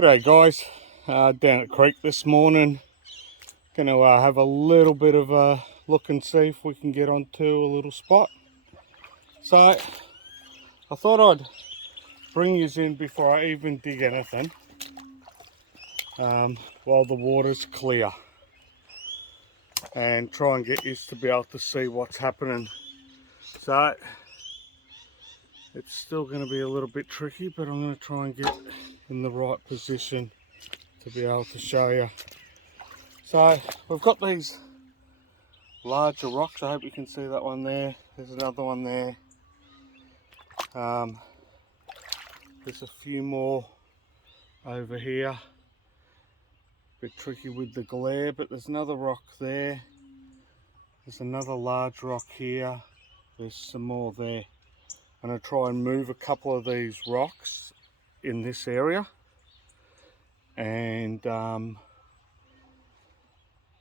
G'day guys, down at creek this morning. Gonna have a little bit of a look and see if we can get onto a little spot. So I thought I'd bring you in before I even dig anything, while the water's clear, and try and get used to be able to see what's happening. So it's still going to be a little bit tricky, but I'm going to try and get in the right position to be able to show you. So we've got these larger rocks. I hope you can see that one there. There's another one there. There's a few more over here. Bit tricky with the glare, but there's another rock there. There's another large rock here. There's some more there. I'm going to try and move a couple of these rocks in this area and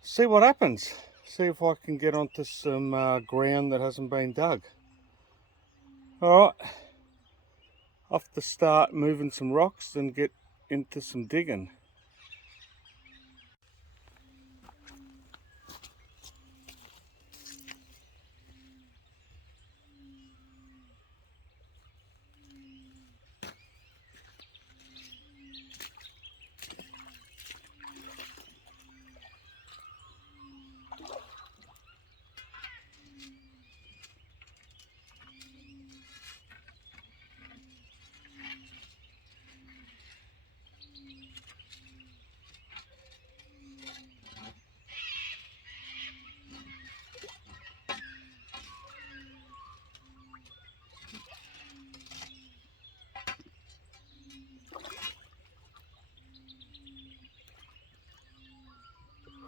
see what happens. See if I can get onto some ground that hasn't been dug. Alright, off to start moving some rocks and get into some digging.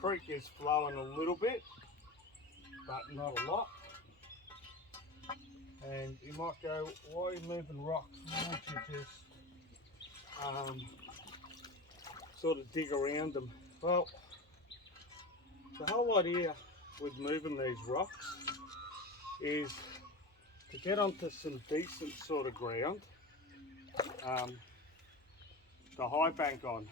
The creek is flowing a little bit, but not a lot. And you might go, why are you moving rocks? Why don't you just sort of dig around them? Well, the whole idea with moving these rocks is to get onto some decent sort of ground, the Highbank on.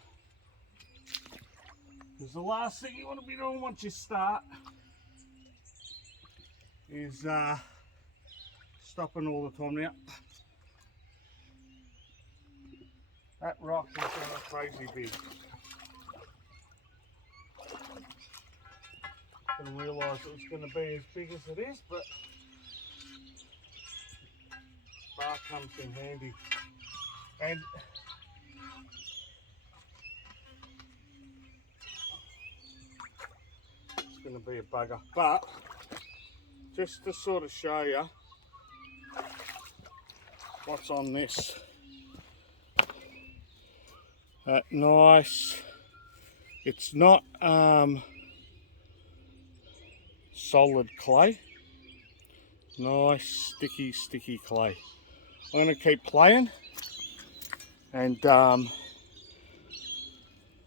Because the last thing you want to be doing once you start is stopping all the time. Now, that rock is crazy big. I didn't realise it was going to be as big as it is, but bar comes in handy. And it's going to be a bugger, but just to sort of show you what's on this. Nice. It's not solid clay. Nice sticky clay. I'm going to keep playing, and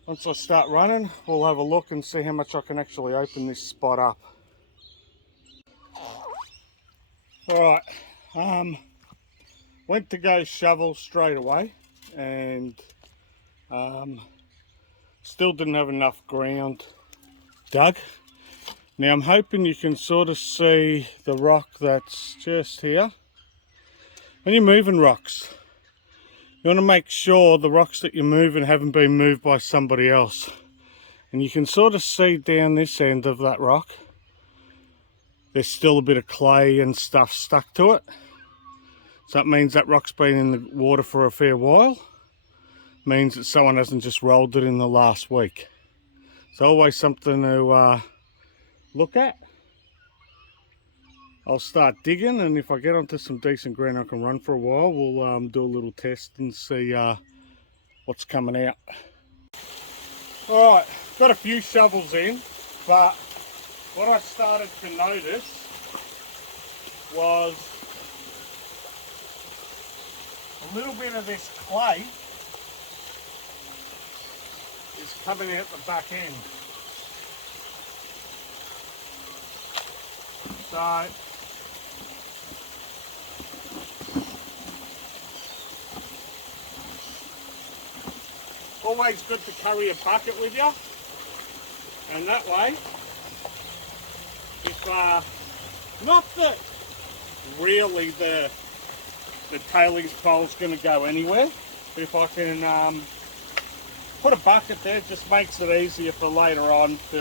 once I start running, we'll have a look and see how much I can actually open this spot up. Alright, went to go shovel straight away, and still didn't have enough ground dug. Now I'm hoping you can sort of see the rock that's just here. When you're moving rocks, you want to make sure the rocks that you're moving haven't been moved by somebody else. And you can sort of see down this end of that rock, there's still a bit of clay and stuff stuck to it. So that means that rock's been in the water for a fair while. Means that someone hasn't just rolled it in the last week. It's always something to look at. I'll start digging, and if I get onto some decent ground I can run for a while, we'll do a little test and see what's coming out. Alright, got a few shovels in, but what I started to notice was a little bit of this clay is coming out the back end. So always good to carry a bucket with you, and that way, if not that really the tailings pole's going to go anywhere, but if I can put a bucket there, it just makes it easier for later on to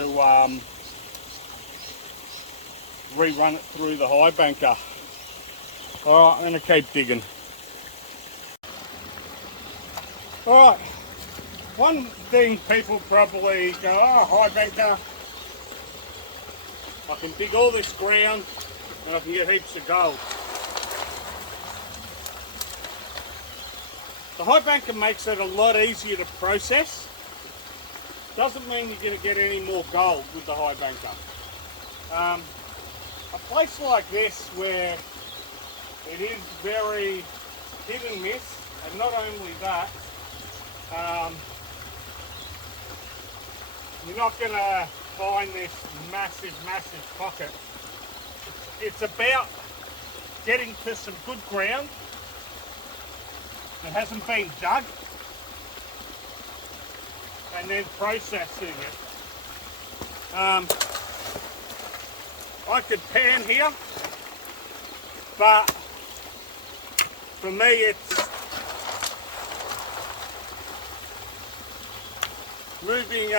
rerun it through the high banker. Alright, I'm going to keep digging. Alright, one thing people probably go, oh, high banker, I can dig all this ground and I can get heaps of gold. The high banker makes it a lot easier to process. Doesn't mean you're going to get any more gold with the high banker. A place like this where it is very hit and miss, and not only that, you're not going to find this massive pocket. It's about getting to some good ground that hasn't been dug and then processing it. I could pan here, but for me it's moving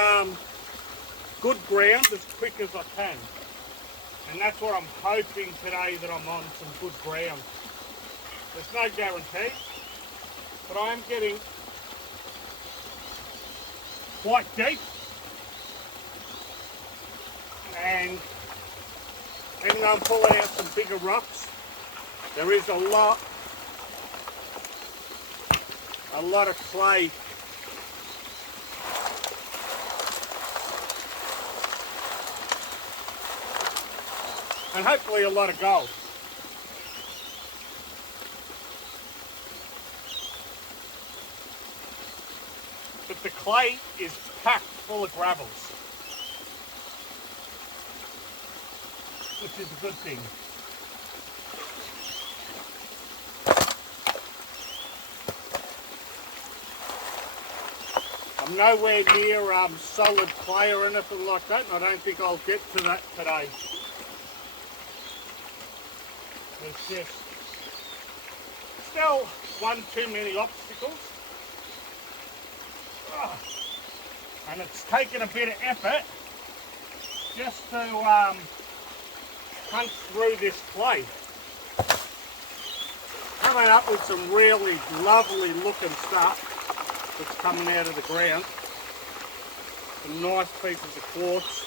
good ground as quick as I can, and that's what I'm hoping today, that I'm on some good ground. There's no guarantee, but I am getting quite deep, and even though I'm pulling out some bigger rocks, there is a lot of clay. And hopefully a lot of gold. But the clay is packed full of gravels, which is a good thing. I'm nowhere near solid clay or anything like that, and I don't think I'll get to that today. There's just still one too many obstacles. And it's taken a bit of effort just to punch through this clay. Coming up with some really lovely looking stuff that's coming out of the ground. Some nice pieces of quartz.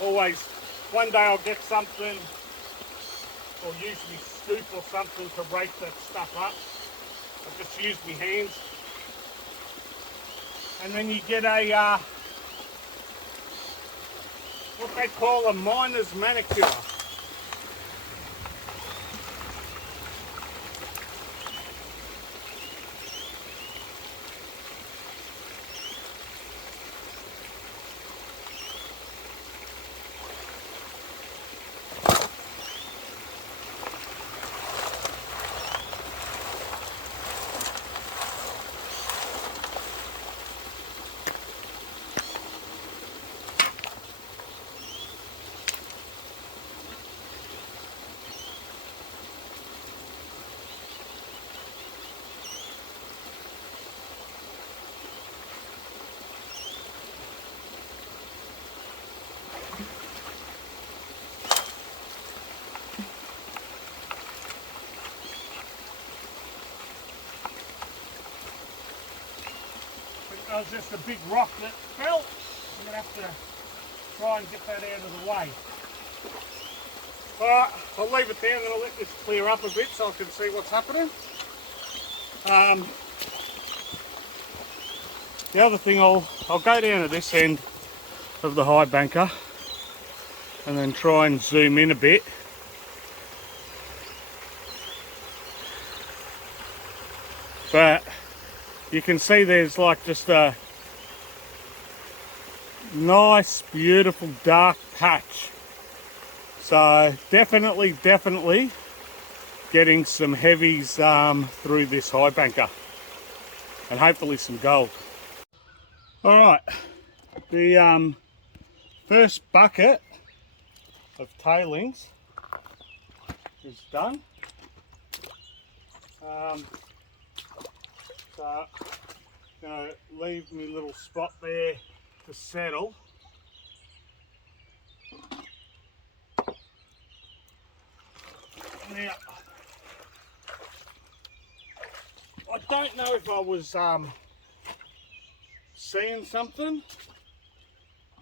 Always, one day I'll get something, or usually scoop or something to rake that stuff up. I just use my hands. And then you get a, what they call a miner's manicure. That was just a big rock that fell. I'm going to have to try and get that out of the way. Alright, I'll leave it there and then I'll let this clear up a bit so I can see what's happening. The other thing, I'll go down to this end of the high banker and then try and zoom in a bit. But you can see there's like just a nice, beautiful dark patch So definitely getting some heavies through this high banker, and hopefully some gold. All right, the first bucket of tailings is done. So I'm going to leave my little spot there to settle. Now, I don't know if I was seeing something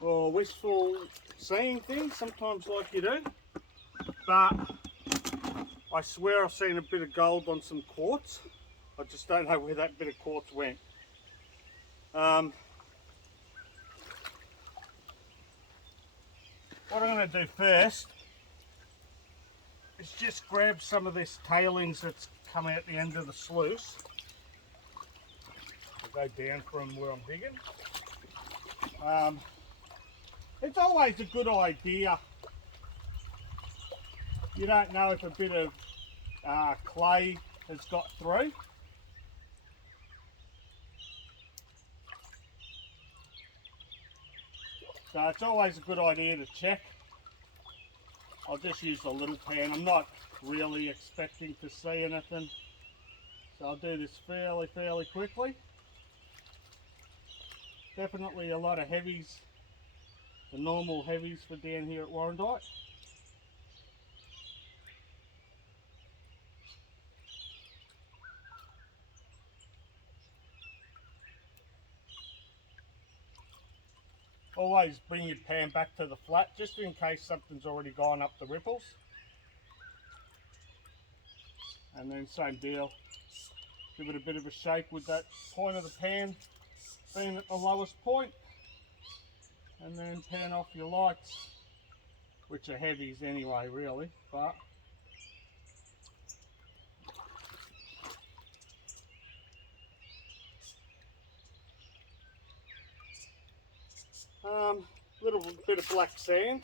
or wishful seeing things, sometimes like you do, but I swear I've seen a bit of gold on some quartz. I just don't know where that bit of quartz went. What I'm going to do first is just grab some of this tailings that's come out the end of the sluice. I'll go down from where I'm digging. It's always a good idea. You don't know if a bit of clay has got through. So it's always a good idea to check. I'll just use a little pan. I'm not really expecting to see anything. So I'll do this fairly quickly. Definitely a lot of heavies, the normal heavies for down here at Warrandyte. Always bring your pan back to the flat just in case something's already gone up the ripples. And then same deal, give it a bit of a shake with that point of the pan being at the lowest point, and then pan off your lights, which are heavies anyway really, but little bit of black sand.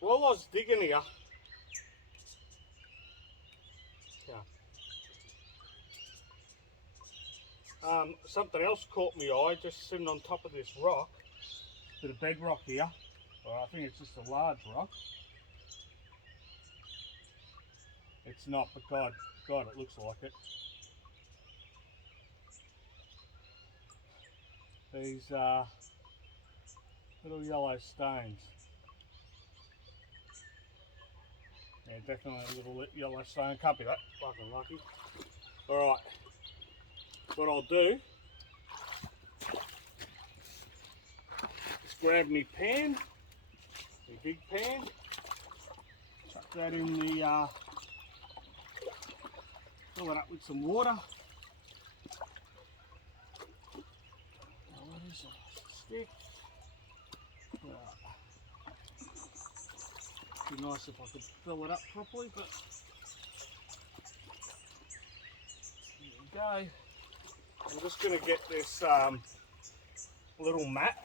While I was digging here, something else caught my eye just sitting on top of this rock. Bit of bedrock here. Well, I think it's just a large rock. It's not, but God, it looks like it. These little yellow stones. Yeah, definitely a little yellow stone. Can't be that fucking lucky. Alright, what I'll do is grab my pan, my big pan, chuck that in the, fill it up with some water. What is it? Stick. It'd be nice if I could fill it up properly, but there we go. I'm just going to get this little mat.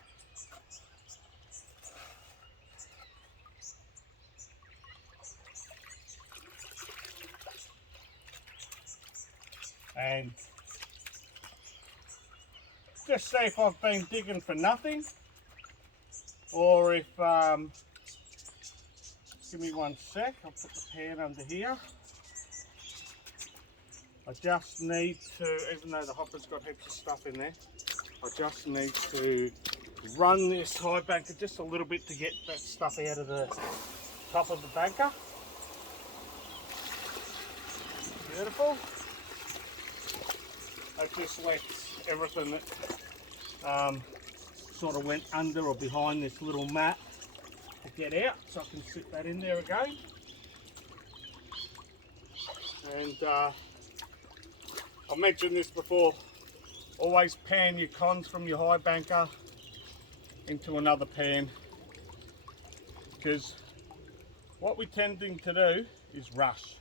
And just see if I've been digging for nothing, or if, give me one sec, I'll put the pan under here. I just need to, even though the hopper's got heaps of stuff in there, I just need to run this high banker just a little bit to get that stuff out of the top of the banker. Beautiful. That just lets everything that sort of went under or behind this little mat to get out, so I can sit that in there again. And I mentioned this before, always pan your cons from your high banker into another pan, because what we're tending to do is rush.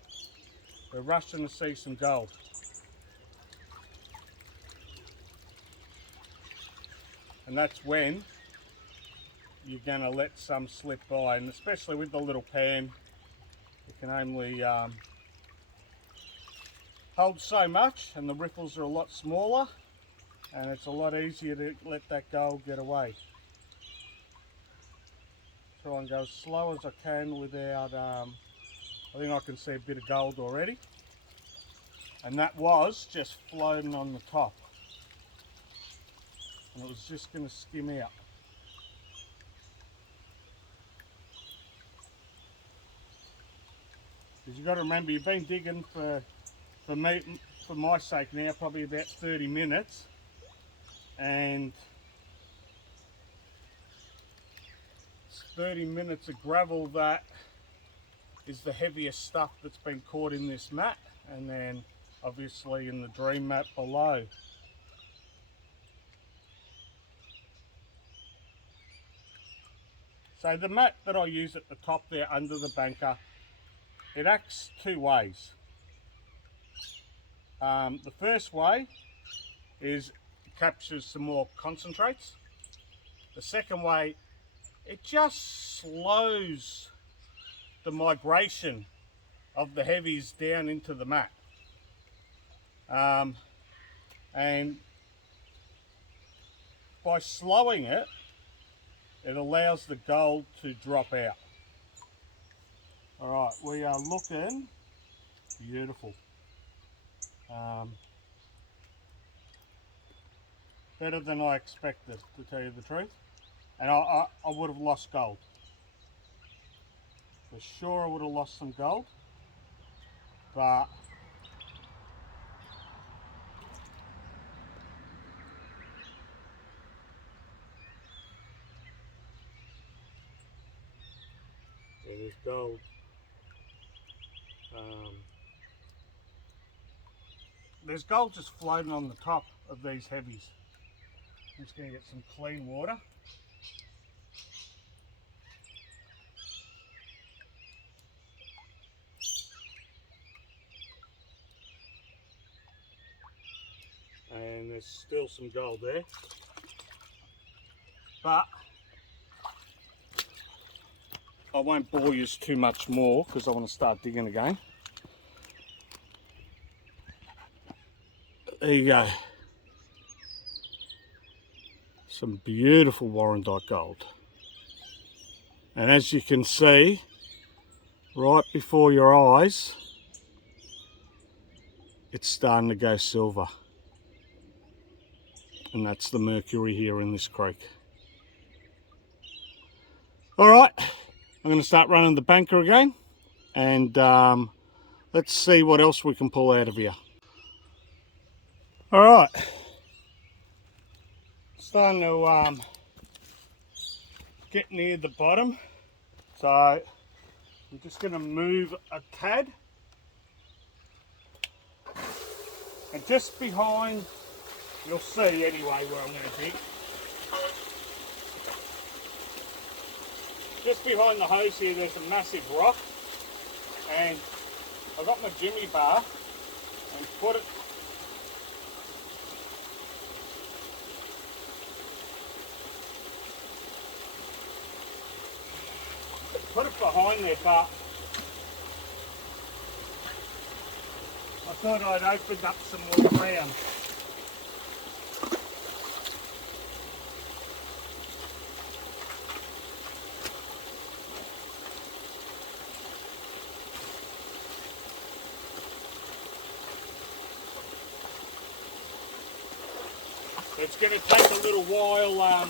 We're rushing to see some gold. and that's when you're going to let some slip by, and especially with the little pan, it can only hold so much, and the riffles are a lot smaller, and it's a lot easier to let that gold get away. Try and go as slow as I can without, I think I can see a bit of gold already. And that was just floating on the top. And it was just going to skim out. Because you've got to remember, you've been digging for my sake now, probably about 30 minutes. And 30 minutes of gravel that is the heaviest stuff that's been caught in this mat, and then obviously in the dream mat below. So the mat that I use at the top there under the banker, it acts two ways. The first way is it captures some more concentrates. The second way, it just slows the migration of the heavies down into the mat. And by slowing it, it allows the gold to drop out. Alright, we are looking beautiful. Better than I expected, to tell you the truth. And I would have lost gold. For sure I would have lost some gold. But it is gold. There's gold just floating on the top of these heavies. I'm just going to get some clean water. And there's still some gold there. But I won't bore you too much more because I want to start digging again. There you go. Some beautiful Warrandyte gold. And as you can see, right before your eyes, it's starting to go silver. And that's the mercury here in this creek. Alright, I'm going to start running the banker again, and let's see what else we can pull out of here. Alright, starting to get near the bottom, so I'm just going to move a tad, and just behind, you'll see anyway where I'm going to dig. Just behind the hose here there's a massive rock, and I got my jimmy bar and put it behind there, but I thought I'd opened up some more ground. It's going to take a little while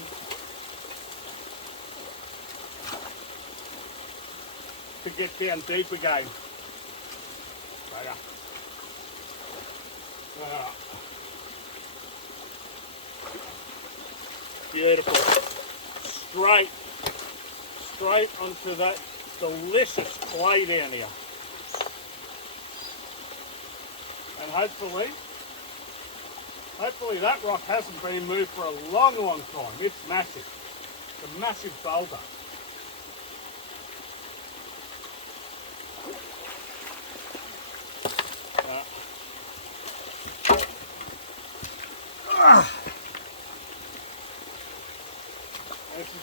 to get down deep again. Beautiful. Straight onto that delicious clay down here. And hopefully that rock hasn't been moved for a long time. It's massive. It's a massive boulder.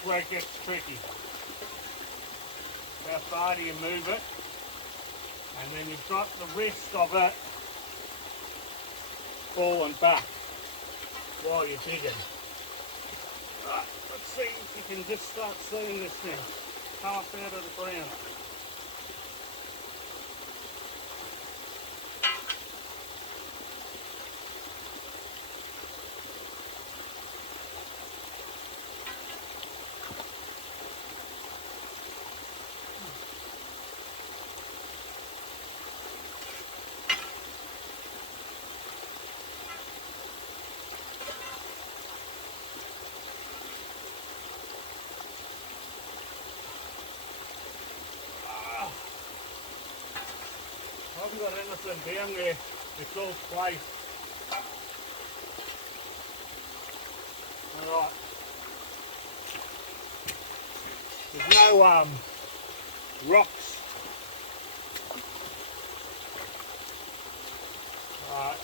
where it gets tricky. How far do you move it? And then you've got the rest of it falling back while you're digging. Right, let's see if you can just start seeing this thing half out of the ground. I haven't got anything down there, it's all clay. Alright. There's no rocks. Alright.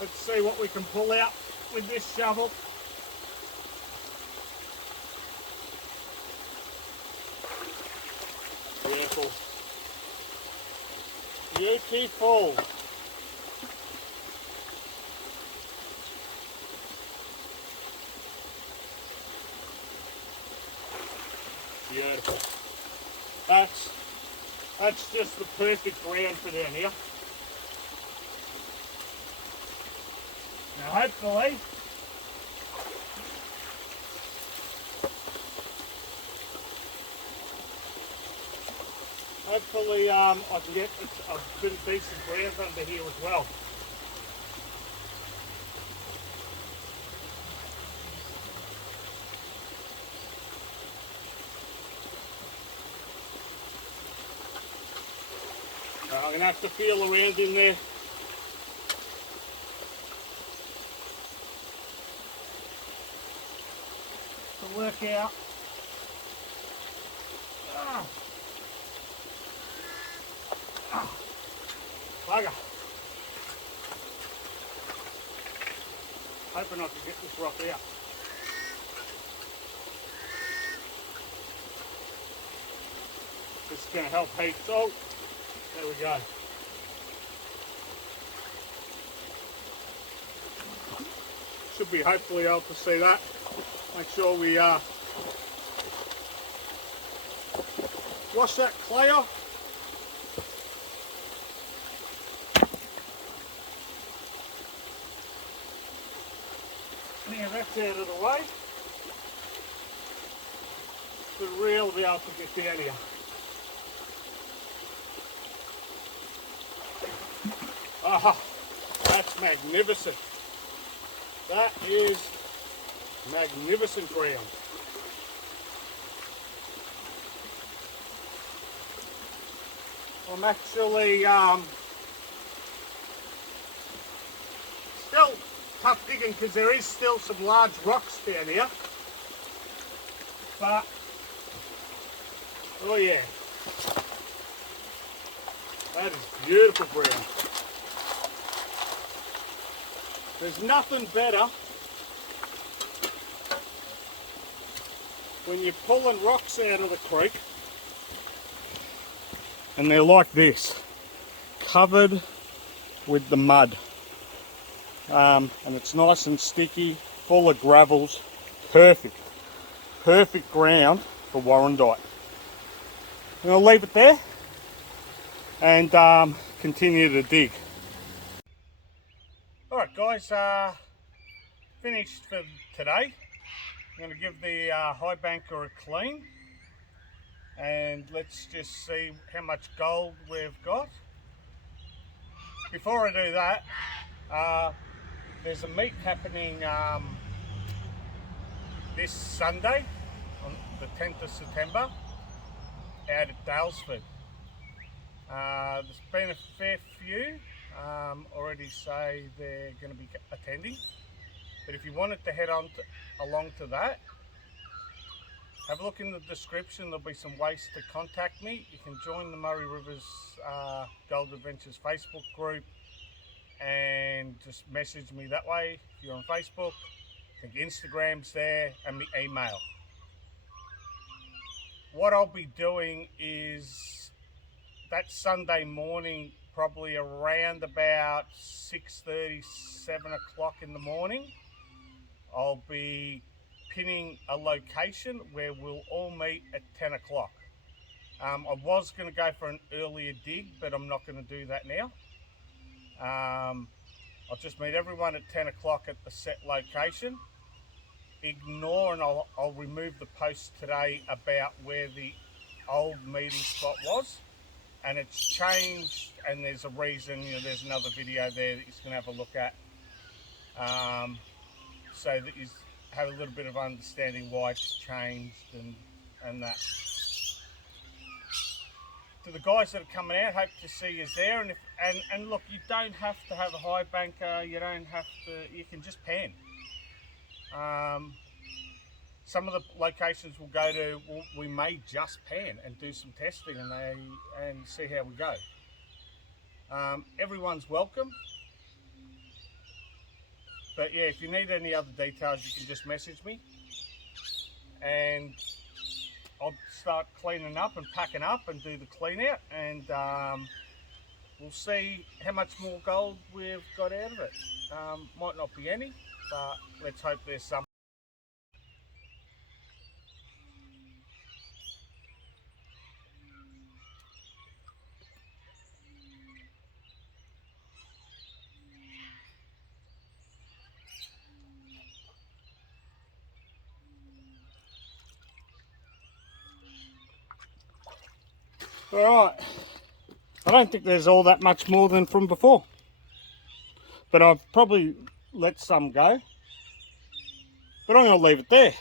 Let's see what we can pull out with this shovel. Beautiful. Beautiful. Beautiful. That's just the perfect ground for down here. Now hopefully I can get a bit of decent ground under here as well. I'm going to have to feel around in there. To work out. Bugger. Hoping I can get this rock out. This is going to help heaps. Oh, there we go. Should be hopefully able to see that. Make sure we wash that clay off. Now that's out of the way. Should really be able to get down here. Ah, that's magnificent. That is magnificent ground. I'm actually still tough digging because there is still some large rocks down here. But, oh yeah, that is beautiful ground. There's nothing better when you're pulling rocks out of the creek and they're like this, covered with the mud. And it's nice and sticky, full of gravels, perfect ground for Warrandyte. And I'll leave it there and continue to dig. Alright guys, finished for today. I'm going to give the Highbank a clean and let's just see how much gold we've got. Before I do that, there's a meet happening this Sunday on the 10th of September out at Dalesford. There's been a fair few already say they're going to be attending, but if you wanted to head on along to that, have a look in the description. There'll be some ways to contact me. You can join the Murray Rivers Gold Adventures Facebook group and just message me that way if you're on Facebook. I think Instagram's there, and my email. what I'll be doing is that Sunday morning, probably around about 6:30, 7 o'clock in the morning, I'll be pinning a location where we'll all meet at 10 o'clock. I was going to go for an earlier dig, but I'm not going to do that now. I'll just meet everyone at 10 o'clock at the set location. Ignore, and I'll remove the post today about where the old meeting spot was. And it's changed, and there's a reason. You know, there's another video there that you're going to have a look at, so that you have a little bit of understanding why it's changed and that. To the guys that are coming out, hope to see you there. And look, you don't have to have a Highbank. You don't have to. You can just pan. Some of the locations we'll go to, we may just pan and do some testing and see how we go. Everyone's welcome. But yeah, if you need any other details, you can just message me. And I'll start cleaning up and packing up and do the clean out. And we'll see how much more gold we've got out of it. Might not be any, but let's hope there's some. Alright, I don't think there's all that much more than from before, but I've probably let some go, but I'm going to leave it there.